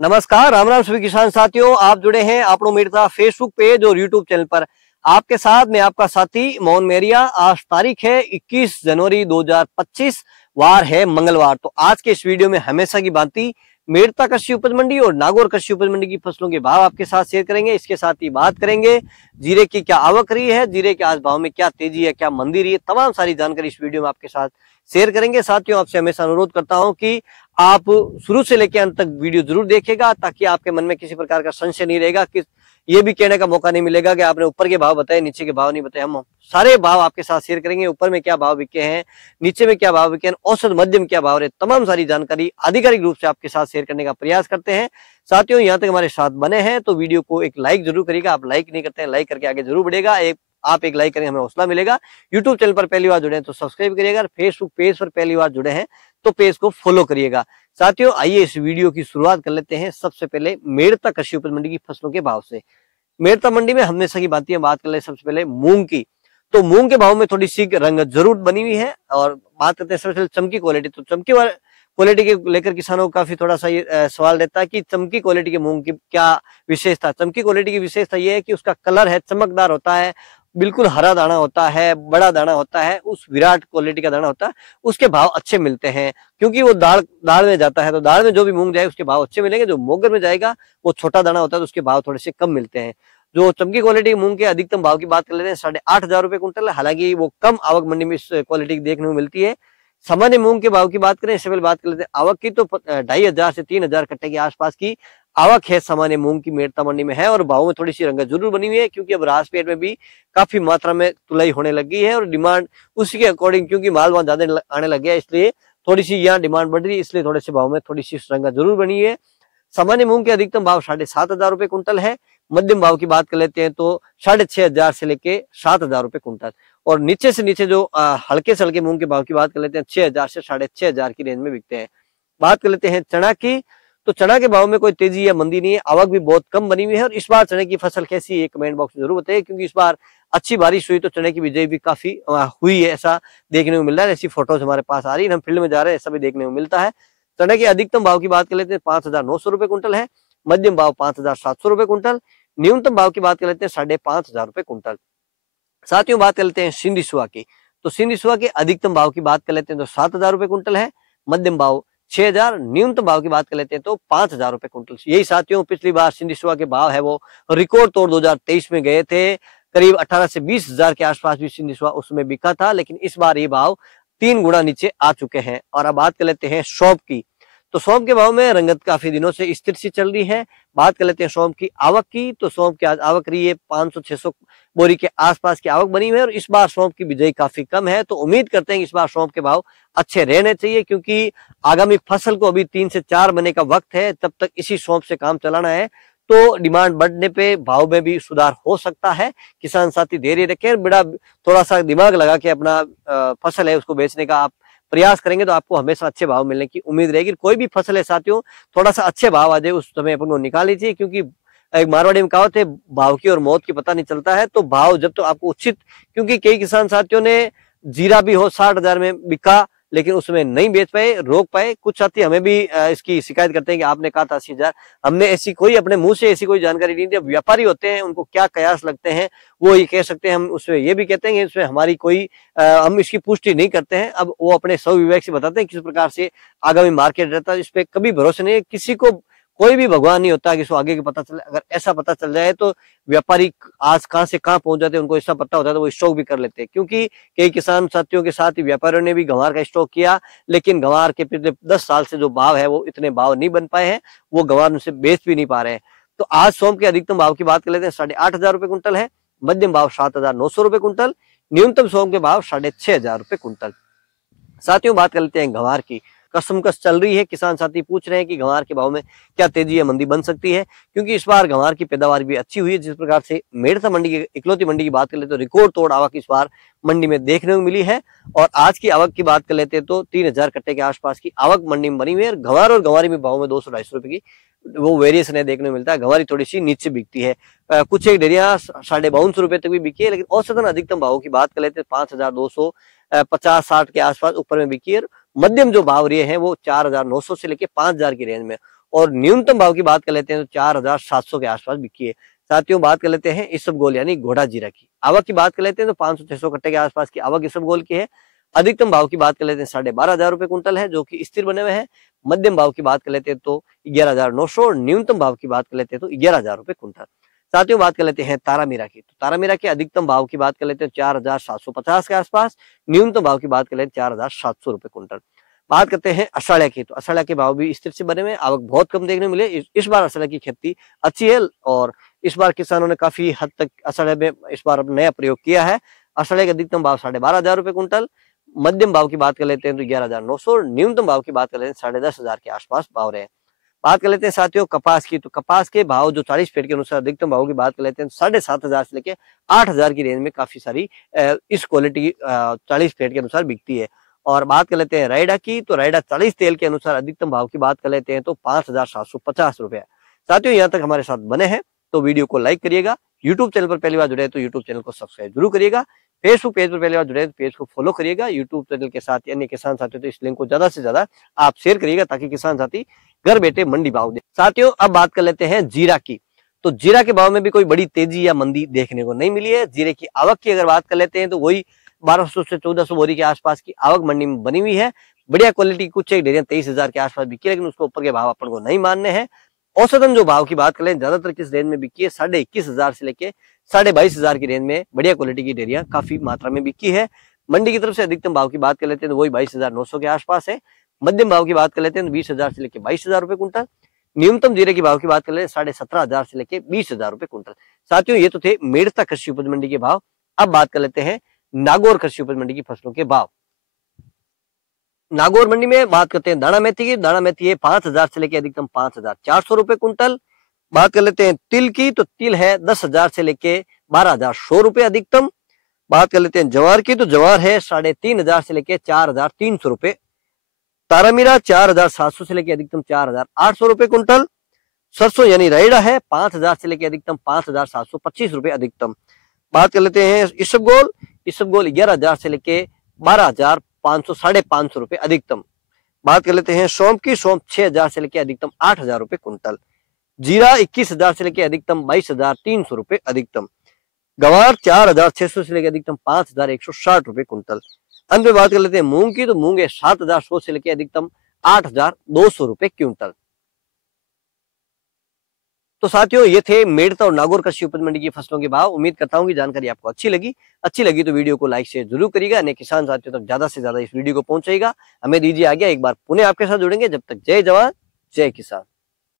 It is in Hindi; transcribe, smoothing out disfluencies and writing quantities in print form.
नमस्कार, राम राम सभी किसान साथियों। आप जुड़े हैं आपनो मीरता फेसबुक पेज और यूट्यूब चैनल पर। आपके साथ मैं आपका साथी मोहन मेरिया। आज तारीख है 21 जनवरी 2025, वार है मंगलवार। तो आज के इस वीडियो में हमेशा की भांति मेरता कृषि उपज मंडी और नागौर कृषि उपज मंडी की फसलों के भाव आपके साथ शेयर करेंगे। इसके साथ ही बात करेंगे जीरे की क्या आवक रही है, जीरे के आज भाव में क्या तेजी है, क्या मंदी रही है, तमाम सारी जानकारी इस वीडियो में आपके साथ शेयर करेंगे। साथियों, आपसे हमेशा अनुरोध करता हूं कि आप शुरू से लेकर अंत तक वीडियो जरूर देखेगा, ताकि आपके मन में किसी प्रकार का संशय नहीं रहेगा, कि ये भी कहने का मौका नहीं मिलेगा कि आपने ऊपर के भाव बताए नीचे के भाव नहीं बताए। हम सारे भाव आपके साथ शेयर करेंगे। ऊपर में क्या भाव बिके हैं, नीचे में क्या भाव बिके हैं, औसत मध्यम क्या भाव रहे, तमाम सारी जानकारी आधिकारिक रूप से आपके साथ शेयर करने का प्रयास करते हैं। साथियों, यहाँ तक हमारे साथ बने हैं तो वीडियो को एक लाइक जरूर करिएगा। आप लाइक नहीं करते हैं, लाइक करके आगे जरूर बढ़ेगा। आप एक लाइक करेंगे, हमें हौसला मिलेगा। यूट्यूब चैनल पर पहली बार जुड़े हैं तो सब्सक्राइब करिएगा। फेसबुक पेज पर पहली बार जुड़े हैं तो पेज को फॉलो करिएगा। साथियों, आइए इस वीडियो की शुरुआत कर लेते हैं सबसे पहले मेरता कृषि उपज मंडी की फसलों के भाव से। मेरता मंडी में हमेशा की बात कर ले सबसे पहले मूंग की। तो मूंग के भाव में थोड़ी सी रंगत जरूर बनी हुई है। और बात करते हैं सबसे पहले चमकी क्वालिटी। तो चमकी वाले क्वालिटी के लेकर किसानों को काफी थोड़ा सा ये सवाल रहता है कि चमकी क्वालिटी के मूंग की क्या विशेषता। चमकी क्वालिटी की विशेषता ये है कि उसका कलर है, चमकदार होता है, बिल्कुल हरा दाना होता है, बड़ा दाना होता है, उस विराट क्वालिटी का दाना होता है। उसके भाव अच्छे मिलते हैं क्योंकि वो दाल में जाता है। तो दाल में जो भी मूंग जाए उसके भाव अच्छे मिलेंगे। जो मोगर में जाएगा वो छोटा दाना होता है तो उसके भाव थोड़े से कम मिलते हैं। जो चमकी क्वालिटी मूंग के अधिकतम भाव की बात कर लेते हैं 8,500 रुपए कुंटल। हालांकि वो कम आवक मंडी में इस क्वालिटी देखने को मिलती है। सामान्य मूंग के भाव की बात करें, इससे पहले बात कर लेते हैं आवक की। तो 2,500 से 3,000 कट्टे के आसपास की आवक है सामान्य मूंग की मेरता मंडी में है। और भाव में थोड़ी सी रंगत जरूर बनी हुई है क्योंकि अब राजपेट में भी काफी मात्रा में तुलाई होने लगी है और डिमांड उसी के अकॉर्डिंग, क्योंकि माल वहां ज्यादा आने लग गया, इसलिए थोड़ी सी यहाँ डिमांड बढ़ रही है, इसलिए थोड़े से भाव में थोड़ी सी रंगत जरूर बनी है। सामान्य मूंग के अधिकतम भाव 7,500 रुपए कुंटल है। मध्यम भाव की बात कर लेते हैं तो 6,500 से लेके 7,000 रुपए कुंटल। और नीचे से नीचे जो हल्के से हल्के मूंग के भाव की बात कर लेते हैं 6,000 से 6,500 की रेंज में बिकते हैं। बात कर लेते हैं चना की। तो चना के भाव में कोई तेजी या मंदी नहीं है, आवक भी बहुत कम बनी हुई है। और इस बार चने की फसल कैसी है कमेंट बॉक्स में जरूर बताइए, क्योंकि इस बार अच्छी बारिश हुई तो चने की बिजाई भी काफी हुई है, ऐसा देखने को मिल रहा है। ऐसी फोटोज हमारे पास आ रही है, हम फील्ड में जा रहे हैं, ऐसा भी देखने को मिलता है। चने के अधिकतम भाव की बात कर लेते हैं 5,900 रुपए कुंटल है। मध्यम भाव 5,700 रुपए कुंटल। न्यूनतम भाव की बात कर लेते हैं 5,500 रुपए कुंटल। साथियों, बात कर लेते हैं सिंधी सुहा की। तो सिंधी सुहा के अधिकतम भाव की बात कर लेते हैं तो 7,000 रुपए कुंटल है। मध्यम भाव 6,000। न्यूनतम भाव की बात कर लेते हैं तो 5,000 रुपए कुंटल। यही साथियों, पिछली बार सिंधी सुहा के भाव है वो रिकॉर्ड तोड़ 2023 में गए थे। करीब 18 से 20,000 के आसपास भी सिंधी सुहा उसमें बिका था, लेकिन इस बार ये भाव 3 गुना नीचे आ चुके हैं। और अब बात कर लेते हैं सौंफ की। तो सौंफ के भाव में रंगत काफी दिनों से स्थिर सी चल रही है। बात कर लेते हैं सौंफ की आवक की। तो सौंफ की आज आवक रही है 500-600 बोरी के आसपास की आवक बनी हुई है। और इस बार सौंफ की बिजाई काफी कम है, तो उम्मीद करते हैं कि इस बार सौंफ के भाव अच्छे रहने चाहिए, क्योंकि आगामी फसल को अभी 3 से 4 महीने का वक्त है, तब तक इसी सौंफ से काम चलाना है। तो डिमांड बढ़ने पे भाव में भी सुधार हो सकता है। किसान साथी धैर्य रखें, बड़ा थोड़ा सा दिमाग लगा के अपना फसल है उसको बेचने का आप प्रयास करेंगे तो आपको हमेशा अच्छे भाव मिलने की उम्मीद रहेगी। कोई भी फसल है साथियों, थोड़ा सा अच्छे भाव आ जाए उस समय अपन को निकाल लीजिए, क्योंकि एक मारवाड़ी में कहावत है, भाव की और मौत की पता नहीं चलता है। तो भाव जब तो आपको उचित, क्योंकि कई किसान साथियों ने जीरा भी हो 60,000 में बिका, लेकिन उसमें नहीं बेच पाए, रोक पाए। कुछ साथी हमें भी इसकी शिकायत करते हैं कि आपने कहा था 80,000। हमने ऐसी कोई अपने मुंह से ऐसी कोई जानकारी नहीं दी। अब व्यापारी होते हैं, उनको क्या कयास लगते हैं वो ये कह सकते हैं। हम उसमें ये भी कहते हैं कि इसमें हमारी कोई हम इसकी पुष्टि नहीं करते हैं। अब वो अपने स्व विवेक से बताते हैं किस प्रकार से आगामी मार्केट रहता है। इस पे कभी भरोसा नहीं है किसी को, कोई भी भगवान नहीं होता कि इसको आगे का पता चले। अगर ऐसा पता चल जाए तो व्यापारी आज कहां से कहां पहुंच जाते हैं, उनको ऐसा पता होता है तो वो स्टॉक भी कर लेते हैं। क्योंकि कई किसान साथियों के साथ ही व्यापारियों ने भी गंवार का स्टॉक किया, लेकिन गंवार के पिछले 10 साल से जो भाव है वो इतने भाव नहीं बन पाए हैं, वो गंवार उनसे बेच भी नहीं पा रहे हैं। तो आज सौंफ के अधिकतम भाव की बात कर लेते हैं 8,500 रुपए कुंटल है। मध्यम भाव 7,900 रुपए कुंटल। न्यूनतम सौंफ के भाव 6,500 रुपए कुंटल। साथियों, बात कर लेते हैं गंवार की। कसमकस चल रही है, किसान साथी पूछ रहे हैं कि गंवार के भाव में क्या तेजी या मंदी बन सकती है, क्योंकि इस बार गंवार की पैदावार भी अच्छी हुई है। जिस प्रकार से मेरता मंडी की इकलौती मंडी की बात कर लेते तो रिकॉर्ड तोड़ आवक इस बार मंडी में देखने को मिली है। और आज की आवक की बात कर लेते हैं तो 3,000 कट्टे के आसपास की आवक मंडी में बनी हुई है। गंवार और गंवारी में भाव में 200-250 रुपए की वो वेरिएशन है देखने को मिलता है। गंवारी थोड़ी सी नीचे बिकती है। कुछ एक डेरिया 5250 रुपए तक भी बिकी है, लेकिन औसतन अधिकतम भाव की बात कर लेते हैं 5,250-60 के आसपास ऊपर में बिकी है। मध्यम जो भाव रहे हैं वो 4,900 से लेके 5,000 की रेंज में। और न्यूनतम भाव की बात कर लेते हैं तो 4700 के आसपास बिकी है। साथियों बात कर लेते हैं इसबगोल यानी घोड़ा जीरा की आवक की बात कर लेते हैं तो 500-600 कट्टे के आसपास की आवक इसबगोल की है। अधिकतम भाव की बात कर लेते हैं 12,500 रुपए कुंटल है जो कि स्थिर बने हुए हैं। मध्यम भाव की बात कर लेते हैं तो 11,900 और न्यूनतम भाव की बात कर लेते हैं तो 11,000 रुपए कुंटल। साथियों बात कर लेते हैं तारामीरा की, तो तारामीरा के अधिकतम भाव की बात कर लेते हैं 4,750 के आसपास, न्यूनतम भाव की बात कर लेते हैं 4,700 रुपए कुंटल। बात करते हैं अषाढ़िया की, तो अषाढ़िया के भाव भी स्थिर से बने हुए, आवक बहुत कम देखने मिले। इस बार अषाढ़िया की खेती अच्छी है और इस बार किसानों ने काफी हद तक अषाढ़िया में इस बार नया प्रयोग किया है। अषाढ़िया का अधिकतम भाव 12,500 रुपए कुंटल, मध्यम भाव की बात कर लेते हैं तो 11,900, न्यूनतम भाव की बात कर लेते हैं 10,500 के आसपास भाव रहे। बात कर लेते हैं साथियों कपास की, तो कपास के भाव जो 40 फीट के अनुसार अधिकतम भाव की बात कर लेते हैं 7,500 से लेके 8,000 की रेंज में काफी सारी इस क्वालिटी 40 फीट के अनुसार बिकती है। और बात कर लेते हैं रायडा की, तो रायडा 40 तेल के अनुसार अधिकतम भाव की बात कर लेते हैं तो 5,750 रुपए। साथियों यहाँ तक हमारे साथ बने हैं तो वीडियो को लाइक करिएगा, यूट्यूब चैनल पर पहली बार जुड़े तो यूट्यूब चैनल को सब्सक्राइब जरूर करिएगा, फेसबुक पेज पर पहली बार जुड़े तो पेज को फॉलो करिएगा, यूट्यूब चैनल के साथ अन्य किसान साथियों तो इस लिंक को ज्यादा से ज्यादा आप शेयर करिएगा ताकि किसान साथी घर बैठे मंडी भाव दे। साथियों अब बात कर लेते हैं जीरा की, तो जीरा के भाव में भी कोई बड़ी तेजी या मंदी देखने को नहीं मिली है। जीरे की आवक की अगर बात कर लेते हैं तो वही 1200 से 1400 बोरी के आसपास की आवक मंडी में बनी हुई है। बढ़िया क्वालिटी कुछ एक डेरियां 23,000 के आसपास बिकी, लेकिन उसको ऊपर के भाव अपन को नहीं मानने हैं। औसतन जो भाव की बात करें ज्यादातर किस रेंज में बिकी है 21,500 से लेके 22,500 की रेंज में बढ़िया क्वालिटी की डेरियां काफी मात्रा में बिकी है। मंडी की तरफ से अधिकतम भाव की बात कर लेते हैं तो वही 22,900 के आसपास है। मध्यम भाव की बात कर लेते हैं तो 20,000 से लेके 22,000 रुपए कुंटल। न्यूनतम जीरे की भाव की बात कर लेते हैं 17,500 से लेके 20,000 रुपए कुंटल। साथियों ये तो थे मेड़ता कृषि उपज मंडी के भाव। अब बात कर लेते हैं नागौर कृषि उपज मंडी की फसलों के भाव। नागौर मंडी में बात करते हैं दाना मेथी की, दाना मेथी है 5,000 से लेके अधिकतम 5,400 रुपए कुंटल। बात कर लेते हैं तिल की, तो तिल है 10,000 से लेके 12,100 रुपए अधिकतम। बात कर लेते हैं जवार की, तो जवार है 3,500 से लेके 4,300 रुपए। तारामीरा 4,700 से लेके अधिकतम 4,800 रुपए कुंटल। सरसों यानी रायडा है 5,000 से लेके अधिकतम 5,725 रुपए अधिकतम। बात कर लेते हैं इसबगोल, इसबगोल 11,000 से लेके 12,500 550 रुपए अधिकतम। बात कर लेते हैं सौंफ की, सौंफ 6,000 से लेके अधिकतम 8,000 रुपए कुंटल। जीरा 21,000 से लेके अधिकतम 22,300 रुपए अधिकतम। गवार 4,600 से लेके अधिकतम 5,160 रुपए कुंटल। अंत में बात कर लेते हैं मूंग की, तो मूंग है 7,100 से लेके अधिकतम 8,200 रुपए क्विंटल। तो साथियों ये थे मेड़ता और नागौर कृषि उपज मंडी की फसलों के भाव। उम्मीद करता हूं कि जानकारी आपको अच्छी लगी तो वीडियो को लाइक शेयर जरूर करिएगा, अन्य किसान साथियों तक ज्यादा से ज्यादा इस वीडियो को पहुंचाइएगा। हमें दीजिए आज्ञा, एक बार पुनः आपके साथ जुड़ेंगे। जब तक जय जवान जय किसान।